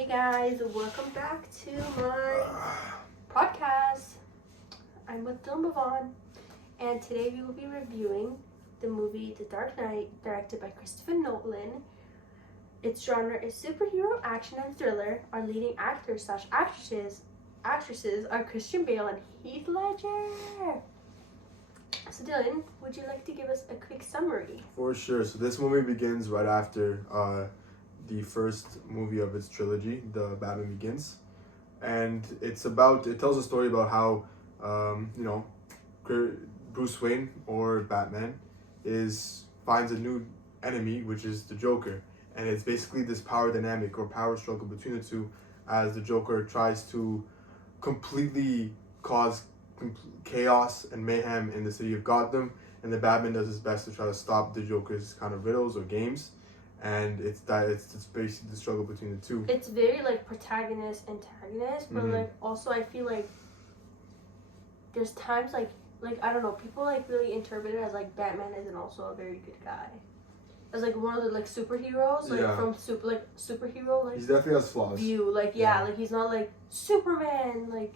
Hey guys, welcome back to my podcast. I'm with Bavan, and today we will be reviewing the movie The Dark Knight, directed by Christopher Nolan. Its genre is superhero action and thriller. Our leading actors/actresses are Christian Bale and Heath Ledger. So Dylan, would you like to give us a quick summary? For sure. So this movie begins right after the first movie of its trilogy, The Batman Begins, and it tells a story about how Bruce Wayne, or Batman, finds a new enemy, which is the Joker, and it's basically this power dynamic or power struggle between the two, as the Joker tries to completely cause chaos and mayhem in the city of Gotham, and the Batman does his best to try to stop the Joker's kind of riddles or games, and it's basically the struggle between the two. It's very like protagonist antagonist, but like also I feel like there's times like I don't know, people like really interpret it as like Batman isn't also a very good guy, as like one of the like superheroes, like from superhero like he definitely has flaws. View like like he's not like Superman, like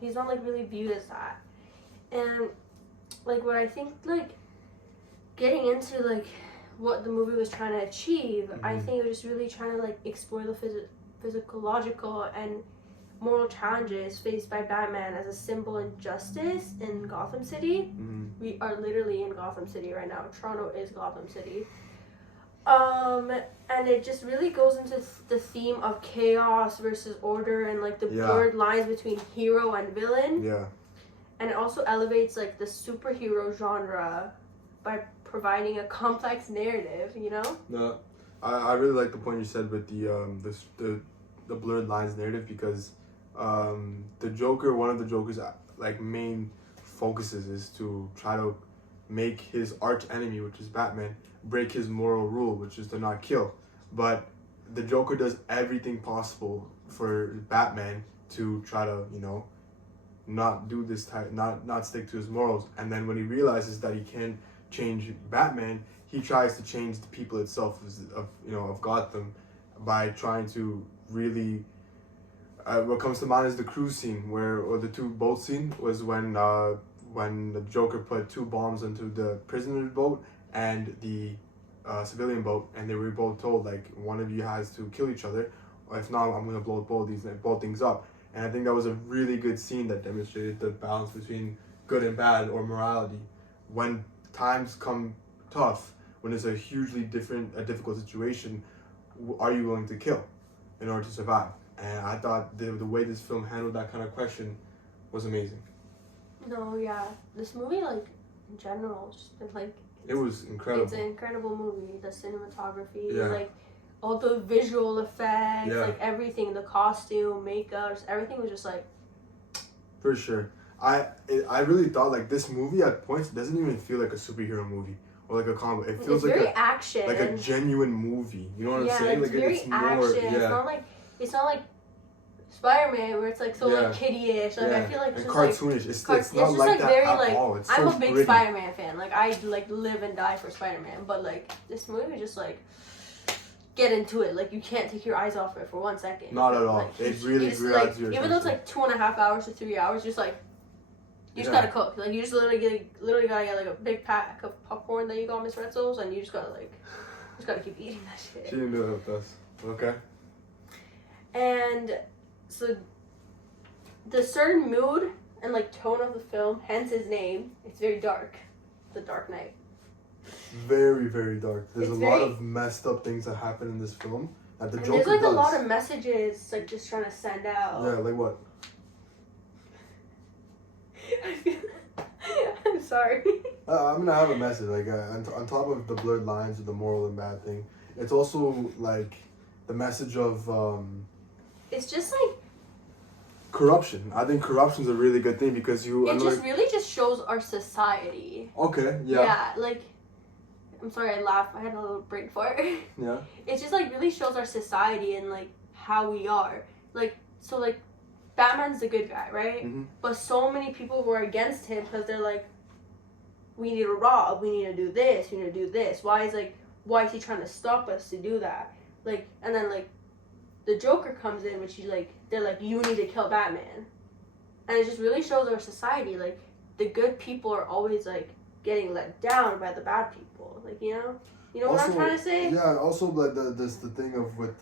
he's not like really viewed as that. And like what I think, like getting into like what the movie was trying to achieve, I think it was just really trying to like explore the physiological and moral challenges faced by Batman as a symbol of justice in Gotham City. We are literally in Gotham City right now. Toronto is Gotham City. And it just really goes into the theme of chaos versus order and like the blurred lines between hero and villain. Yeah. And it also elevates like the superhero genre by providing a complex narrative, you know? No, I really like the point you said with the blurred lines narrative, because the Joker, one of the Joker's like main focuses is to try to make his arch enemy, which is Batman, break his moral rule, which is to not kill. But the Joker does everything possible for Batman to try to, not do this type, not stick to his morals. And then when he realizes that he can't change Batman, he tries to change the people itself of Gotham by trying to really. What comes to mind is the cruise scene or the two boat scene was when the Joker put two bombs into the prisoner's boat and the civilian boat, and they were both told like one of you has to kill each other, or if not, I'm gonna blow both things up. And I think that was a really good scene that demonstrated the balance between good and bad, or morality. When times come tough, when it's a hugely difficult situation, are you willing to kill in order to survive? And I thought the way this film handled that kind of question was amazing. No, yeah. This movie, like, in general, just been, like... It was incredible. It's an incredible movie. The cinematography, like, all the visual effects, like, everything, the costume, makeup, everything was just, like... For sure. I really thought, like, this movie at points doesn't even feel like a superhero movie or like a comic. It feels like very action. Like a genuine movie. You know what I'm saying? Like, it's very action. It's not like Spider-Man where it's like so like kiddie-ish. Like I feel like it's cartoonish. It's not just like like that very at like all. It's I'm so a big gritty. Spider-Man fan. Like I like live and die for Spider-Man. But like this movie just like get into it. Like you can't take your eyes off it for 1 second. Not at all. Like, it really grew out to your even though it's like 2.5 hours to 3 hours, just like you just gotta cook. Like you just literally gotta get like a big pack of popcorn that you got Miss Retzel's, and you just gotta keep eating that shit. She didn't do that with us. Okay. And so the certain mood and like tone of the film, hence his name, it's very dark. The Dark Knight. Very, very dark. There's a lot of messed up things that happen in this film that the Joker does. There's like a lot of messages like just trying to send out. Yeah, like what? I'm sorry. I'm gonna have a message like on top of the blurred lines of the moral and bad thing. It's also like the message of it's just like corruption. I think corruption's a really good thing because really just shows our society. Okay, yeah. Yeah, like I'm sorry I laughed. I had a little brain fart. Yeah. It just like really shows our society and like how we are. Like so like Batman's the good guy, right? But so many people were against him because they're like, we need to rob, we need to do this, we need to do this. Why is he trying to stop us to do that? Like, and then like the Joker comes in, which they're like, you need to kill Batman, and it just really shows our society, like, the good people are always like getting let down by the bad people, like, you know what Also, I'm trying to say? Yeah, also like there's the thing of with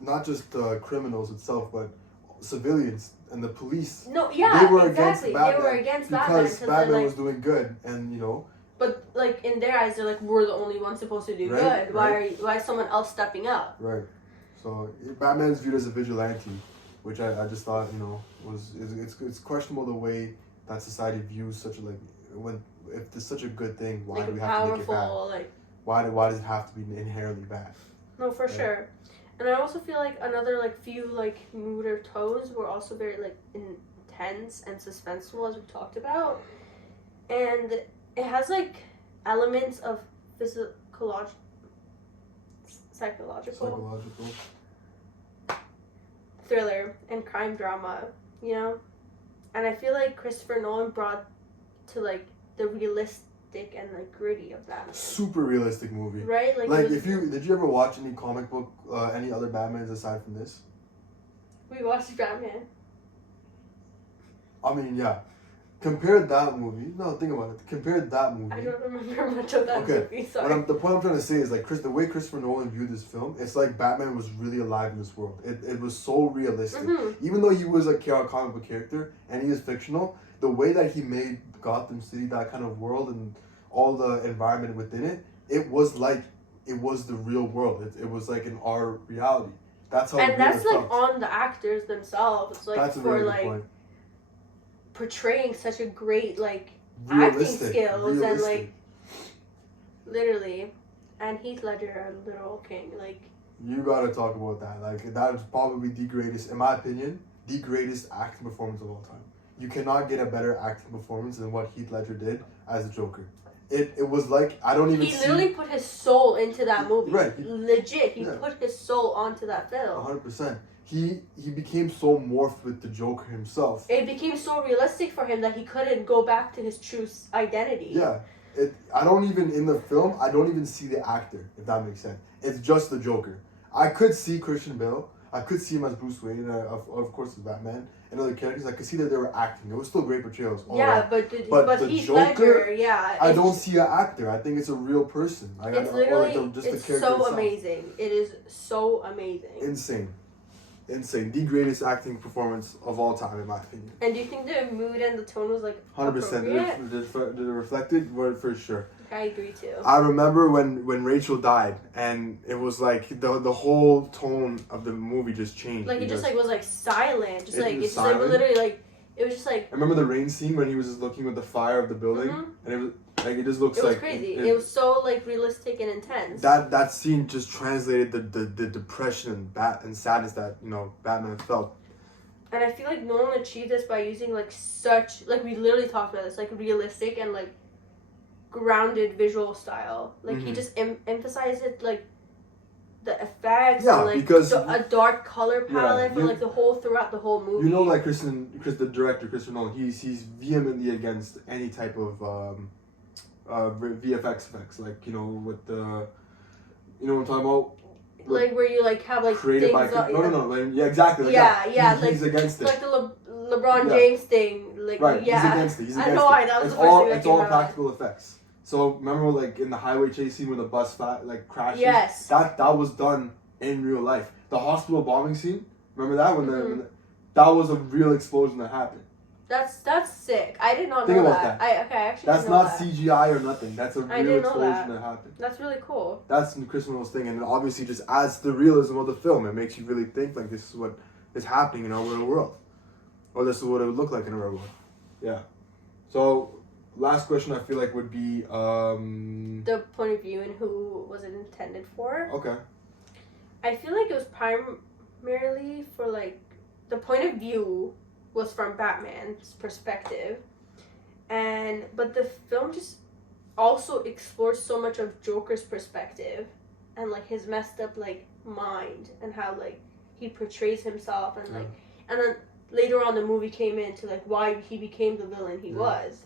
not just criminals itself, but civilians and the police. No, yeah, they were exactly. against Batman They were against Batman because Batman like, was doing good, and you know. But like in their eyes, they're like, we're the only ones supposed to do Right, good. right. Why is someone else stepping up? Right. So Batman's viewed as a vigilante, which I just thought, you know, it's questionable the way that society views such a, like, when if there's such a good thing, why like do we have to make it bad? Like, Why does it have to be inherently bad? No, for sure. And I also feel like another like few like mood or tones were also very like intense and suspenseful, as we talked about, and it has like elements of psychological thriller and crime drama, you know. And I feel like Christopher Nolan brought to like the realistic and like gritty of that. Super realistic movie, right? Like did you ever watch any comic book, any other Batmans aside from this? We watched Batman. I mean, yeah. Compare that movie. No, think about it. Compare that movie. I don't remember much of that movie. Sorry. The point I'm trying to say is like the way Christopher Nolan viewed this film, it's like Batman was really alive in this world. It was so realistic. Mm-hmm. Even though he was a comic book character and he is fictional, the way that he made Gotham City, that kind of world and all the environment within it, it was the real world. It was like in our reality. That's how. And that's like on the actors themselves, like that's a for really like good point. Portraying such a great like Realistic, acting skills and realistic. like literally, and Heath Ledger, a literal king. Like you gotta talk about that. Like that is probably the greatest, in my opinion, the greatest acting performance of all time. You cannot get a better acting performance than what Heath Ledger did as the Joker. It was like I don't even. He literally put his soul into that movie. Right. Legit, he put his soul onto that film. 100%. He became so morphed with the Joker himself. It became so realistic for him that he couldn't go back to his true identity. Yeah. In the film, I don't even see the actor, if that makes sense. It's just the Joker. I could see Christian Bale. I could see him as Bruce Wayne, of course, as Batman, and other characters. I could see that they were acting. It was still great portrayals. Yeah, but the Heath Joker, Ledger, yeah. I don't see an actor. I think it's a real person. It's literally, it's so amazing. It is so amazing. Insane. The greatest acting performance of all time, in my opinion. And do you think the mood and the tone was like 100%. Did it reflected? For sure. I agree too. I remember when Rachel died, and it was like the whole tone of the movie just changed. Like it just like was like silent, just like it's silent. like literally like it was just like. I remember the rain scene when he was just looking at the fire of the building, and it was like it just looks like. It was crazy. It was so like realistic and intense. That scene just translated the depression and sadness that Batman felt. And I feel like Nolan achieved this by using like such like we literally talked about this like realistic and like grounded visual style. Like he just emphasized it like the effects and like because a dark color palette for like throughout the whole movie. Like the director Christopher Nolan, he's vehemently against any type of VFX effects, like with the what I'm talking about. Like where you like have like created things by exactly. Like he's against it. Like the LeBron James thing, like He's against it. I know why that was it's the first thing that it's came all out. practical effects. So remember, like in the highway chase scene when the bus crashes. Yes. That was done in real life. The hospital bombing scene. Remember that when that was a real explosion that happened. That's sick. I did not Think know about that. I actually. That's not CGI or nothing. That's a real explosion that happened. That's really cool. That's Chris Nolan's thing, and it obviously just adds to the realism of the film. It makes you really think like this is what is happening in our real world, or this is what it would look like in a real world. Yeah. So, last question I feel like would be the point of view and who was it intended for. Okay. I feel like it was primarily for like the point of view was from Batman's perspective, but the film just also explores so much of Joker's perspective and like his messed up like mind and how like he portrays himself and like and then later on the movie came into like why he became the villain he was.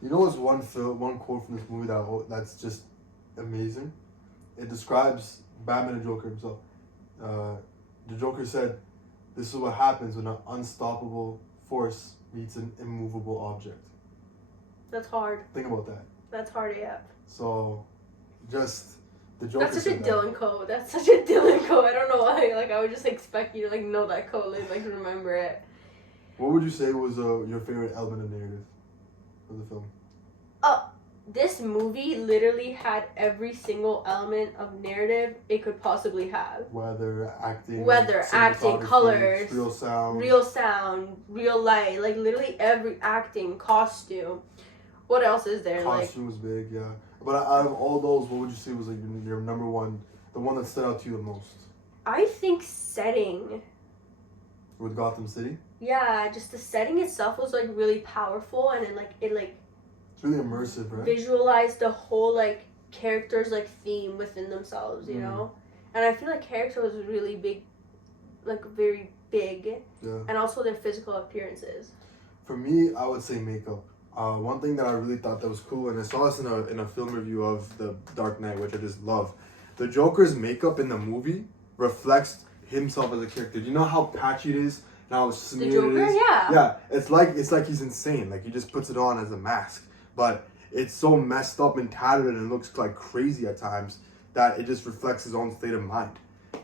What's one quote from this movie that's just amazing? It describes Batman and Joker himself. the Joker said, "This is what happens when an unstoppable force meets an immovable object." That's hard. Think about that. That's hard, yeah. So, just the Joker. That's such a said Dylan quote. That's such a Dylan quote. I don't know why. Like, I would just expect you to, like, know that quote, like remember it. What would you say was your favorite element of narrative of the film? This movie literally had every single element of narrative it could possibly have. Weather, acting, colors, real sound, real light. Like, literally every acting, costume. What else is there? Costume was big, yeah. But out of all those, what would you say was like your number one, the one that stood out to you the most? I think setting. With Gotham City? Yeah, just the setting itself was like really powerful, and it it's really immersive, right? visualized the whole like characters like theme within themselves, you know? And I feel like character was really big, like very big. Yeah. And also their physical appearances. For me, I would say makeup. One thing that I really thought that was cool, and I saw this in a film review of The Dark Knight, which I just love. The Joker's makeup in the movie reflects himself as a character. Do you know how patchy it is and how smeared The Joker? it is? Yeah. Yeah, it's like he's insane. Like, he just puts it on as a mask, but it's so messed up and tattered and looks like crazy at times that it just reflects his own state of mind.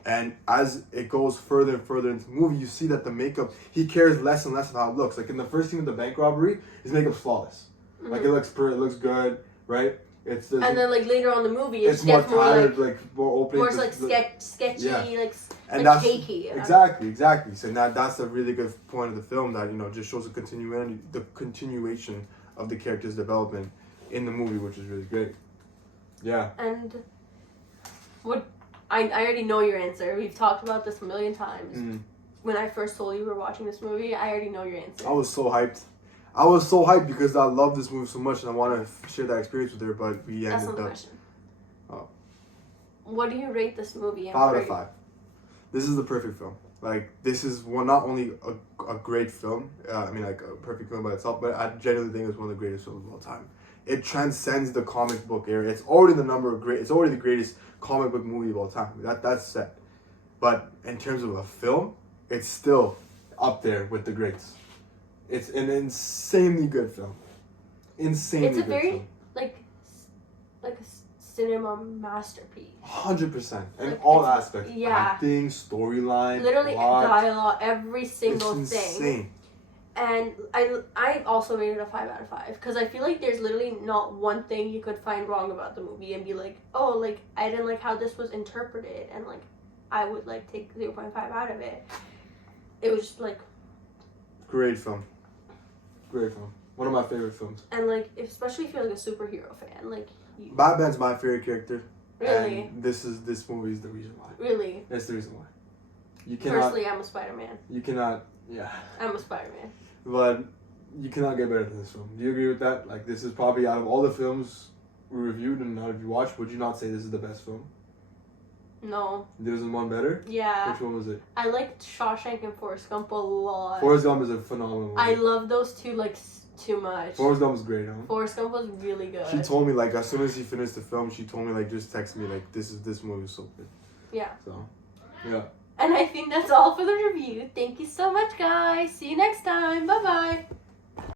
And as it goes further and further into the movie, you see that the makeup, he cares less and less of how it looks. Like in the first scene with the bank robbery, his makeup's flawless. Mm-hmm. Like it looks good, right? And then like later on in the movie, it just gets more tired, like more open, more like sketchy, yeah. like and like cakey. Exactly. So that's a really good point of the film that just shows the continuation of the character's development in the movie, which is really great. Yeah. And what I already know your answer. We've talked about this a million times. Mm-hmm. When I first told you we were watching this movie, I already know your answer. I was so hyped because I love this movie so much and I want to share that experience with her, but we That's ended not the up... question. Oh. What do you rate this movie? 5 out of 5. This is the perfect film. Like, this is not only a great film, like a perfect film by itself, but I genuinely think it's one of the greatest films of all time. It transcends the comic book era. It's already it's already the greatest comic book movie of all time. That's set. But in terms of a film, it's still up there with the greats. It's an insanely good film. It's a very like a cinema masterpiece. 100%. In like, all aspects. Yeah. Acting, storyline, literally plot, dialogue, every single it's thing. Insane. And I also rated it a 5 out of 5 because I feel like there's literally not one thing you could find wrong about the movie and be like, oh, like I didn't like how this was interpreted, and like I would like take 0.5 out of it. It was just like great film. One of my favorite films. And like especially if you're like a superhero fan, like Batman's my favorite character. Really? And this movie is the reason why. Really? That's the reason why. You cannot. Personally, I'm a Spider-Man. You cannot. Yeah. I'm a Spider-Man. But you cannot get better than this film. Do you agree with that? Like, this is probably, out of all the films we reviewed and out of you watched, would you not say this is the best film? No. There isn't one better? Yeah. Which one was it? I liked Shawshank and Forrest Gump a lot. Forrest Gump is a phenomenal movie. I love those two like too much. Forrest Gump was great, huh? Forrest Gump was really good. She told me, like, as soon as she finished the film, she told me, like, just text me, like, this movie is so good. Yeah. So, yeah. And I think that's all for the review. Thank you so much, guys. See you next time. Bye-bye.